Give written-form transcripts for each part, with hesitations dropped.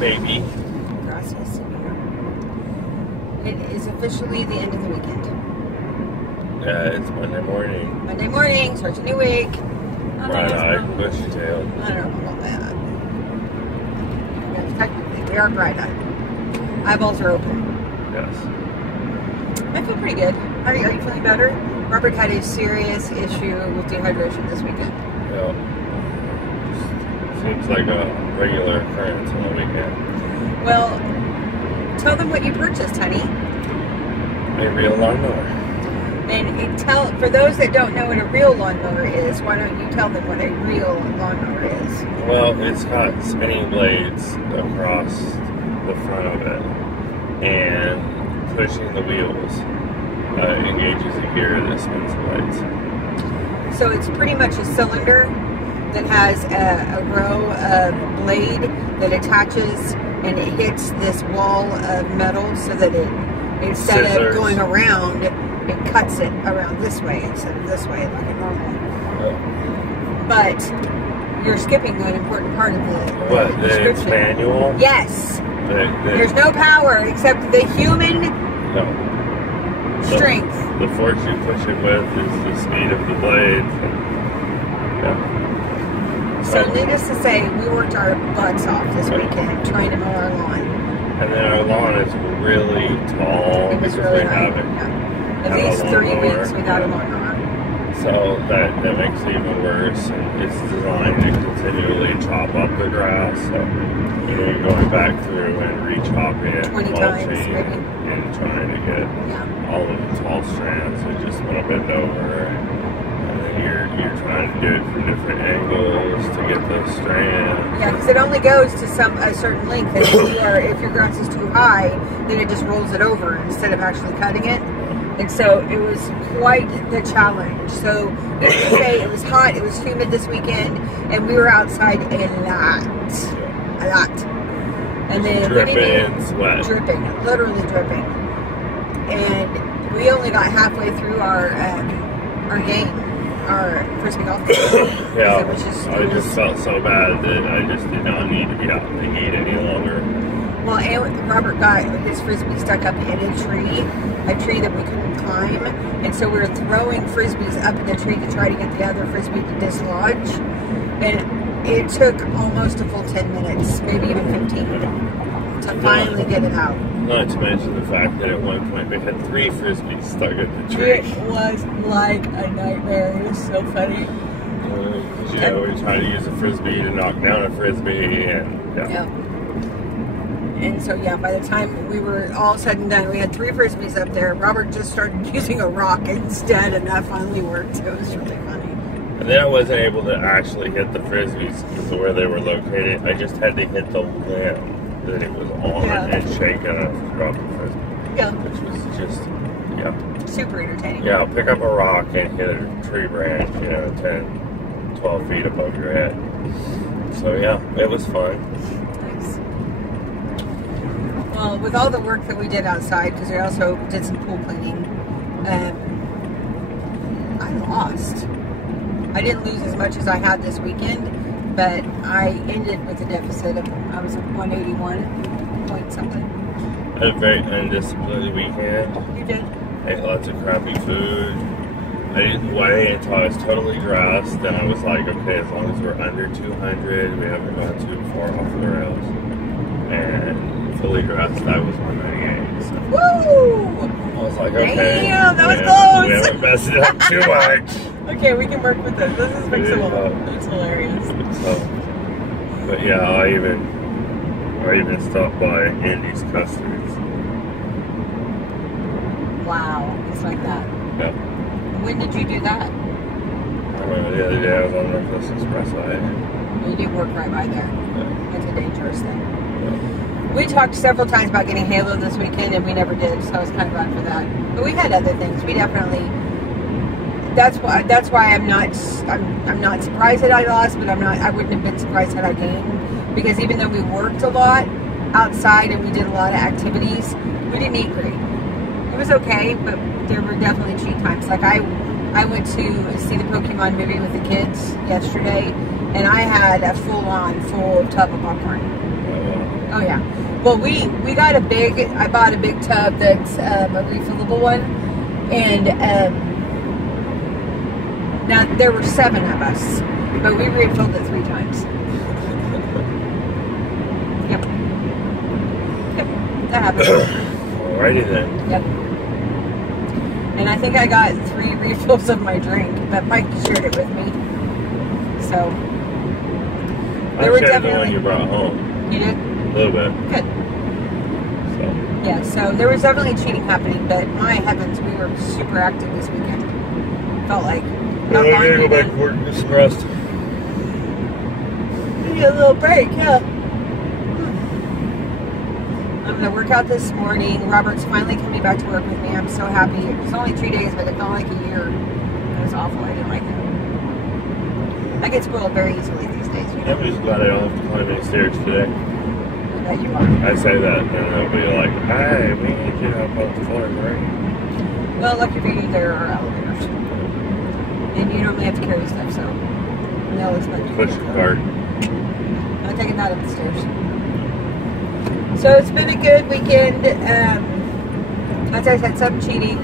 baby. Gracias. It is officially the end of the weekend. Yeah, it's Monday morning. Monday morning, starts a new week. Bright-eyed, bushy-tailed. I don't know about that. Yes, technically, we are bright-eyed. Eyeballs are open. Yes. I feel pretty good. Are you feeling better? Robert had a serious issue with dehydration this weekend. Yeah. Seems like a regular occurrence on the weekend. Well, tell them what you purchased, honey. A real lawnmower. And for those that don't know what a real lawnmower is, why don't you tell them what a real lawnmower is? Well, it's got spinning blades across the front of it, and pushing the wheels engages a gear that spins the blades. So it's pretty much a cylinder that has a row of blade that attaches, and it hits this wall of metal so that it, instead of going around, it cuts it around this way instead of this way like a normal. Yeah. But you're skipping an important part of the It's manual? Yes. There's no power except the human strength. The force you push it with is the speed of the blades. Yeah. So needless to say, we worked our butts off this weekend trying to mow our lawn. And then our lawn is really tall. It was really high. At least 3 weeks we got a lawnmower. So that makes it even worse. And it's designed to continually chop up the grass. So you're going back through and re-chopping it, 20 times, maybe. And trying to get all of the tall strands. So you just want to bend over, and then you're trying to do it from different angles to get those strands. Yeah, because it only goes to a certain length. And if your grass is too high, then it just rolls it over instead of actually cutting it. And so it was quite the challenge. So let's say it was hot, it was humid this weekend, and we were outside a lot. And then dripping in sweat. Dripping, literally dripping. And we only got halfway through our game, our Frisbee golf game. Yeah, I just felt so bad that I just did not need to be out in the heat any longer. Well, and Robert got his Frisbee stuck up in a tree that we couldn't climb. And so we were throwing Frisbees up in the tree to try to get the other Frisbee to dislodge. And it took almost a full 10 minutes, maybe even 15, to finally get it out. Not to mention the fact that at one point we had 3 Frisbees stuck at the tree. It was like a nightmare. It was so funny. We tried to use a Frisbee to knock down a Frisbee, and And so, by the time we were all said and done, we had 3 Frisbees up there. Robert just started using a rock instead, and that finally worked. It was really funny. And then I wasn't able to actually hit the Frisbees because of where they were located. I just had to hit the limb that it was on and shake enough to drop the Frisbee. Yeah. Which was just, super entertaining. Yeah, pick up a rock and hit a tree branch, 10, 12 feet above your head. So, it was fun. Well, with all the work that we did outside, because we also did some pool cleaning, I lost. I didn't lose as much as I had this weekend, but I ended with a deficit of, I was at 181 point something. I had a very undisciplined weekend. You did? I ate lots of crappy food. I didn't weigh until I was totally dressed. Then I was like, okay, as long as we're under 200, we haven't gone too far off the rails. And fully dressed, I was 198. So. Woo! I was like, okay. Damn, that was close! We haven't messed it up too much. Okay, we can work with this. This is fixable. It's hilarious. So, but I even stopped by Andy's Custards. Wow, it's like that. Yeah. When did you do that? I remember the other day I was on Northwest Expressway. You did work right by there. Yeah. It's a dangerous thing. Yeah. We talked several times about getting Halo this weekend, and we never did, so I was kind of glad for that. But we had other things. We definitely. That's why I'm not surprised that I lost, but I wouldn't have been surprised had I gained, because even though we worked a lot outside and we did a lot of activities, we didn't eat great. It was okay, but there were definitely cheat times. Like I went to see the Pokemon movie with the kids yesterday, and I had a full tub of popcorn. Oh yeah. Well, we got I bought a big tub that's a refillable one, and now there were 7 of us, but we refilled it 3 times. Yep. That happened. Alrighty then. Yep. And I think I got 3 refills of my drink, but Mike shared it with me. So there were definitely the one you brought home. You did? A little bit. Good. So. Yeah, so there was definitely cheating happening, but my heavens, we were super active this weekend. Felt like. Well, I gotta go back to work and get some rest. You need a little break, yeah. I'm gonna work out this morning. Robert's finally coming back to work with me. I'm so happy. It was only 3 days, but it felt like a year. It was awful. I didn't like it. I get spoiled very easily these days. You know? I'm just glad I don't have to climb any stairs today. I bet you are. I say that, and they'll be like, hey, we need to help out the floor, right? Well, lucky for you, there are elevators. And you normally have to carry stuff, so they'll expect you Push to the go. cart. I'm taking that up the stairs. So it's been a good weekend. As I said, some cheating,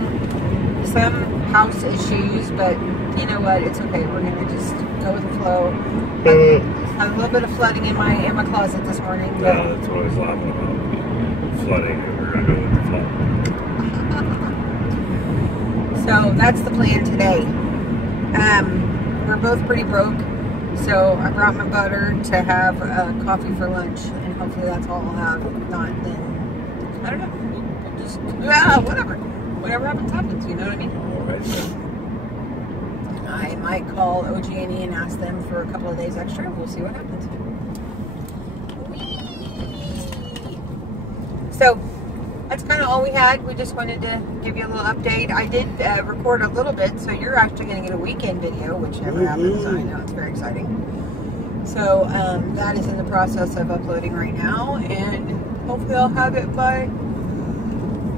some house issues, but you know what? It's okay. We're gonna just go with the flow. Had a little bit of flooding in my closet this morning. Yeah, that's what I was laughing about. Flooding, and we're gonna go with the flood. So that's the plan today. We're both pretty broke, so I brought my butter to have coffee for lunch, and hopefully that's all I'll have. If not, then I don't know. We'll just whatever. Whatever happens, happens. You know what I mean? All right then. I might call OG&E and ask them for a couple of days extra. We'll see what happens. So that's kind of all we had. We just wanted to give you a little update. I did record a little bit, so you're actually going to get a weekend video, which never happens. I know, it's very exciting. So that is in the process of uploading right now, and hopefully I'll have it by...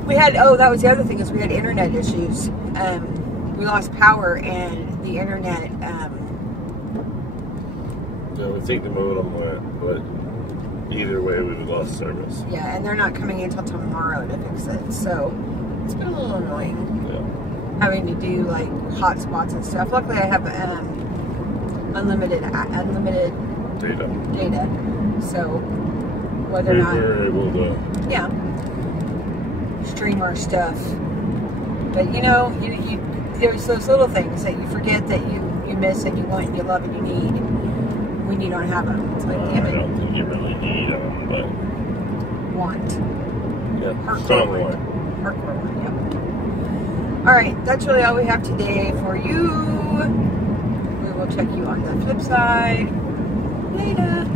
that was the other thing, is we had internet issues. We lost power, and the internet... No, I think the modem went, but either way we lost service. Yeah, and they're not coming until tomorrow to fix it, so it's been a little annoying. Yeah. Having to do like hotspots and stuff. Luckily, I have unlimited data, so whether or not we're able to stream our stuff. But you know, you there's those little things that you forget that you miss and you want and you love and you need when you don't have them. It's like, damn it. I don't think you really need them, but Want. yeah, Hardcore strong want. one. Hardcore one, yep. Alright, that's really all we have today for you. We will check you on the flip side later.